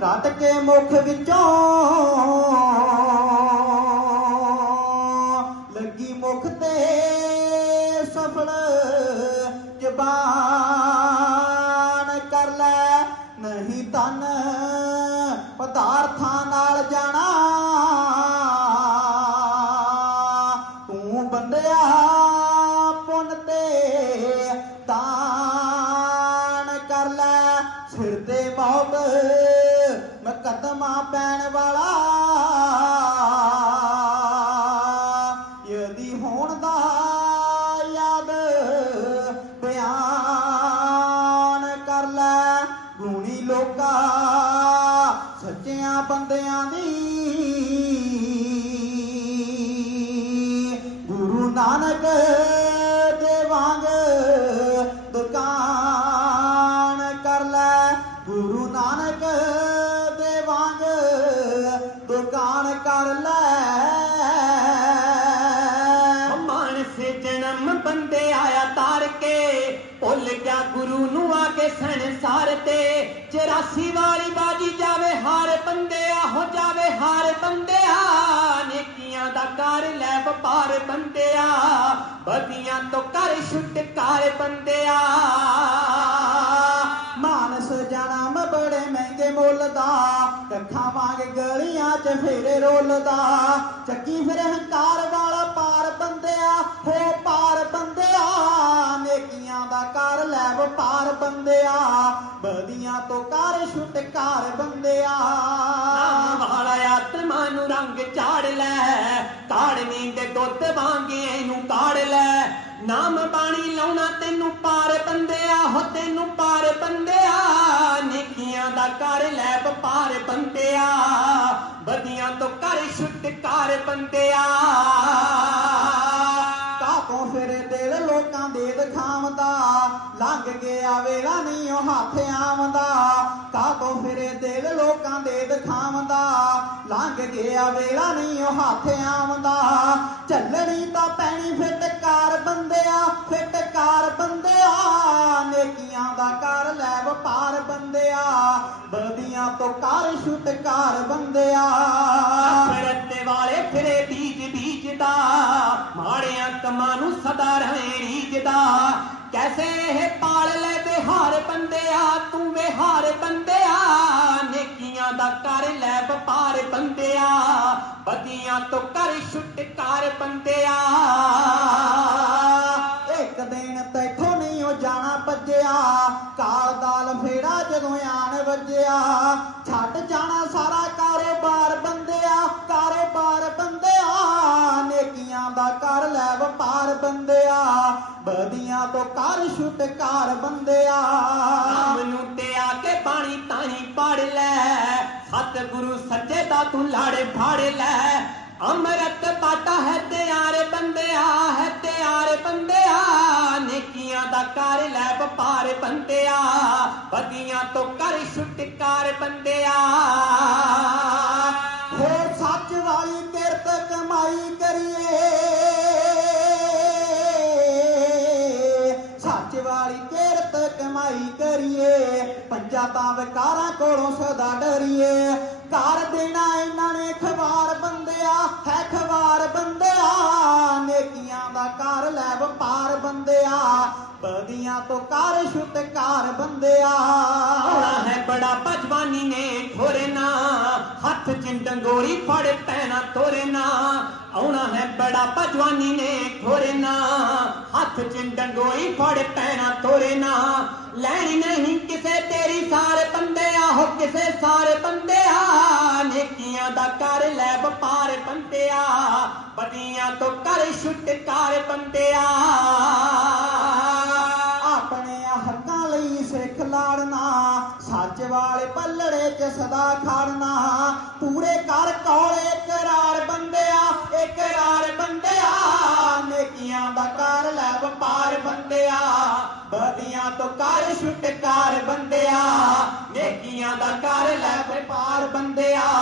ਰਟ ਕੇ ਮੁਖ ਵਿੱਚੋਂ ਲੱਗੀ ਮੁਖ ਤੇ ਸਫਲ ਜ਼ਬਾਨ ਕਰ ਲੈ। ਨਹੀਂ ਤਨ ਪਦਾਰਥਾਂ ਨਾਲ ਜਾਣਾ। ਤੂੰ ਬੰਦਿਆ ਪੁੰਨ ਤੇ ਦਾਨ ਕਰ ਲੈ। ਸਿਰ ਤੇ ਮੌਤ ਮੁਕੱਦਮਾ ਪੈਣ ਵਾਲਾ। ਯਦੀ ਹੋਣ ਦਾ ਯਾਦ ਬਿਆਨ ਕਰ ਲੈ। ਗੁਣੀ ਲੋਕਾ, ਸੱਚਿਆਂ ਬੰਦਿਆਂ ਦੀ। ਗੁਰੂ ਨਾਨਕ ਜਨਮ ਬੰਦੇ ਆਇਆ ਤਾਰ ਕੇ। ਭੁੱਲ ਗਿਆ ਗੁਰੂ ਨੂੰ ਆ ਕੇ ਸੰਸਾਰ ਤੇ। 84 ਵਾਲੀ ਬਾਜੀ ਜਾਵੇ ਹਾਰ ਬੰਦਿਆ ਹੋ ਜਾਵੇ ਹਾਰ ਬੰਦਿਆ। ਨੇਕੀਆਂ ਦਾ ਕਰ ਲੈ ਵਪਾਰ ਬੰਦਿਆ। ਬਦੀਆਂ ਤੋਂ ਕਰ ਛੁਟਕਾਰ ਬੰਦਿਆ। ਮਾਨਸ ਜਨਮ ਬੜੇ ਮਹਿੰਗੇ ਮੁੱਲ ਦਾ। ਗਲੀਆਂ 'ਚ ਫੇਰੇ ਰੋਲਦਾ। ਚੱਕੀ ਫਿਰ ਹੰਕਾਰ ਵਾਲਾ ਪਾਰ ਬੰਦਿਆ, ਹੋ ਪਾਰ ਬੰਦਿਆ, ਨੇਕੀਆਂ ਦਾ ਕਰ ਲੈ ਵਪਾਰ ਬੰਦਿਆ, ਬਦੀਆਂ ਤੋਂ ਕਰ ਛੁਟਕਾਰ ਬੰਦਿਆ। ਨਾਮ ਵਾਲਾ ਆਤਮਾ ਨੂੰ ਰੰਗ ਚਾੜ ਲੈ ਕਾੜਨੀ ਦੇ ਦੁੱਧ ਵਾਂਗੇ ਇਹਨੂੰ ਕਾੜ ਲੈ। ਨਾਮ ਬਾਣੀ ਲਾਉਣਾ ਤੈਨੂੰ ਪਾਰ ਬੰਦਿਆ, ਹੋ ਤੈਨੂੰ ਪਾਰ ਬੰਦਿਆ, ਨੇਕੀਆਂ ਦਾ ਕਰ ਲੈ ਵਪਾਰ ਬੰਦਿਆ। ਬਦੀਆਂ ਤੋਂ ਕਰ ਛੁਟਕਾਰ ਬੰਦਿਆ। ਕਾਹਤੋਂ ਫਿਰ ਦਿਲ ਲੋਕਾਂ ਦੇ ਦਿਖਾਵਦਾ ਲੰਘ ਗਿਆ ਵੇਲਾ ਨਹੀਂ ਉਹ ਹੱਥ ਆਵਦਾ ਕਾਹਤੋਂ ਫਿਰ ਦਿਲ ਲੋਕਾਂ ਦੇ ਦਿਖਾਵਦਾ ਲੰਘ ਗਿਆ ਵੇਲਾ ਨਹੀਂ ਉਹ ਹੱਥ ਆਵਦਾ ਚੱਲਣੀ ਤਾਂ ਪੈਣੀ ਫਿਟਕਾਰ ਬੰਦਿਆ ਫਿਟਕਾਰ ਬੰਦਿਆ। ਨੇਕੀਆਂ ਦਾ ਕਰ ਲੈ ਵਪਾਰ ਬੰਦਿਆ ਬਦੀਆਂ ਤੋਂ ਕਰ ਛੁਟਕਾਰ ਬੰਦਿਆ। ਫਿਰਤੇ ਵਾਲੇ ਫਿਰੇ ਬੀਜ ਬੀਜਦਾ, ਮਾੜਿਆਂ ਕਮਾਂ ਨੂੰ ਸਦਾ ਰਹੇ ਰੀਜਦਾ ਕੈਸੇ ਇਹ ਪਾਲ ਲੈ ਤੇ ਬਿਹਾਰ ਬੰਦਿਆ, ਤੂੰ ਬਿਹਾਰ ਬੰਦਿਆ। ਨੇਕੀਆਂ ਦਾ ਕਰ ਲੈ ਵਪਾਰ ਬੰਦਿਆ, ਬਦੀਆਂ ਤੋਂ ਕਰ ਛੁਟਕਾਰ ਬੰਦਿਆ। ਜਾਣਾ ਭੱਜਿਆ, ਕਾਲ ਦਾਲ ਫੇਰਾ ਜਦੋਂ ਆਣ ਵੱਜਿਆ। ਛੱਡ ਜਾਣਾ ਸਾਰਾ ਕਾਰੋਬਾਰ ਬੰਦਿਆ ਕਾਰੋਬਾਰ ਬੰਦਿਆ, ਨੇਕੀਆਂ ਦਾ ਕਰ ਲੈ ਵਪਾਰ ਬੰਦਿਆ, ਬਦੀਆਂ ਤੋਂ ਕਰ ਛੁਟਕਾਰ ਬੰਦਿਆ। ਨਾਮ ਨੂੰ ਤੇ ਆ ਕੇ ਬਾਣੀ ਤਾਣੀ ਪੜ ਲੈ, ਸਤਿਗੁਰੂ ਸੱਚੇ ਦਾ ਤੂੰ ਲਾੜੇ ਫਾੜ ਲੈ। ਅੰਮ੍ਰਿਤ ਬਾਟਾ ਹੈ ਤਿਆਰ ਬੰਦਿਆ, ਹੈ ਤਿਆਰ ਬੰਦਿਆ। ਨੇਕੀਆਂ ਕਰ ਲੈ ਵਪਾਰ ਬੰਦਿਆ ਬਦੀਆਂ ਤੋਂ ਕਰ ਛੁਟਕਾਰ ਬੰਦਿਆ। ਹੋਰ ਸੱਚ ਵਾਲੀ ਕਿਰਤ ਕਮਾਈ ਕਰੀਏ। ਸੱਚ ਵਾਲੀ ਕਿਰਤ ਕਮਾਈ ਕਰੀਏ। ਪੰਜਾਂ ਤਾਂ ਵਿਕਾਰਾਂ ਕੋਲੋਂ ਸਦਾ ਡਰੀਏ। ਕਰ ਦੇਣਾ ਇਹਨਾਂ ਨੇ ਖਵਾਰ ਬੰਦਿਆ, ਹੈ ਖਵਾਰ ਬੰਦਿਆ। ਨੇਕੀਆਂ ਦਾ ਕਰ ਲੈ ਵਪਾਰ ਬੰਦਿਆ। ਬਦੀਆਂ ਤੋਂ ਕਰ ਛੁਟਕਾਰ ਬੰਦਿਆ। ਆਉਣਾ ਹੈ, ਬੜਾ ਪਜਵਾਨੀ ਨੇ ਠੋਰੇ ਹੱਥ ਚ ਡੰਗੋਰੀ ਫੜ, ਪੈਣਾ ਤੋਰੇ ਨਾ। ਆਉਣਾ ਹੈ, ਬੜਾ ਪਜਵਾਨੀ ਨੇ ਠੋਰੇ ਹੱਥ ਚ ਡੰਗੋਰੀ ਫੜ, ਪੈਣਾ ਤੋਰੇ ਨਾ। ਲੈਣੀ ਨਹੀਂ ਕਿਸੇ ਤੇਰੀ ਸਾਰੇ ਬੰਦਿਆ ਹੋ ਕਿਸੇ ਸਾਰ ਬੰਦਿਆ ਨੇਕੀਆਂ ਦਾ ਕਰ ਲੈ ਵਪਾਰ ਬੰਦਿਆ ਬਦੀਆਂ ਤੋਂ ਕਰ ਛੁਟਕਾਰ ਬੰਦਿਆ ਸਿੱਖ ਸੱਚ ਵਾਲੇ ਪੱਲੜੇ 'ਚ ਸਦਾ ਖੜਨਾ। ਪੂਰੇ ਕਰ ਕੌਲੇ ਇਕਰਾਰ ਬੰਦਿਆ ਇਕਰਾਰ ਬੰਦਿਆ। ਨੇਕੀਆਂ ਦਾ ਕਰ ਲੈ ਵਪਾਰ ਬੰਦਿਆ, ਬਦੀਆਂ ਤੋਂ ਕਰ ਛੁਟਕਾਰ ਬੰਦਿਆ। ਨੇਕੀਆਂ ਦਾ ਕਰ ਲੈ ਵਪਾਰ ਬੰਦਿਆ।